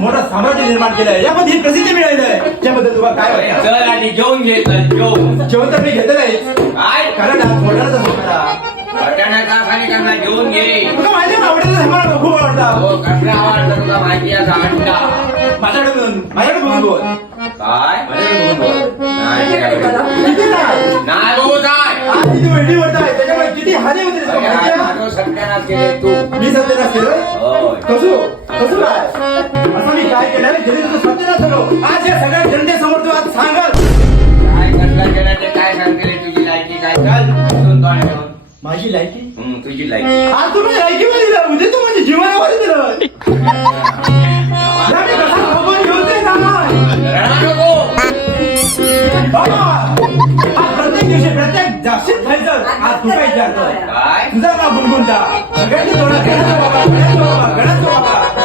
मोठा साम्राज्य निर्माण केलंय, यामध्ये ही प्रसिद्धी मिळाली आहे, त्याबद्दल तुला काय वाटतं? चल आणि जेवून घे, चल जेवून. जेवण तर मी घेतलं नाही, काय कारण आज थोडासा झोपला. वाटाण्याचा खाली करणार जेवून घे. तुला माहिती आहे ना, आवडतं मला खूप आवडतं. हो कसला आवडतं तुला माहिती आहे अंडा. माझ्याकडे बघून बोल. काय माझ्याकडे बघून बोल. नाही नाही बघू काय आज किती वेळी होताय, त्याच्यामुळे किती हानी होते तुला माहिती आहे? माझं सत्यानाश केले तू. मी सत्यानाश केलं? होय. कसं काय? असं मी काय केलं? जरी तुझं सत्यानाश झालो, आज या सगळ्या जनतेसमोर तू आज सांगाल. काय कसला केला ते काय सांगते रे, तुझी लायकी काय चल उचलून तोंड ठेवून. माझी लायकी? तुझी लायकी आज तू माझ्या लायकीमध्ये दिलं, उद्या तू माझ्या जीवनामध्ये दिलं. या मी कसा खबर घेऊन ते जाणार? रडा नको. बाबा, आज प्रत्येक दिवशी प्रत्येक जागशीत खायचं. आज तू काय विचारतोय? काय तुझा नाव गुणगुणता. सगळ्यांनी तोडा गणाचा बाबा, गणाचा बाबा, गणाचा बाबा.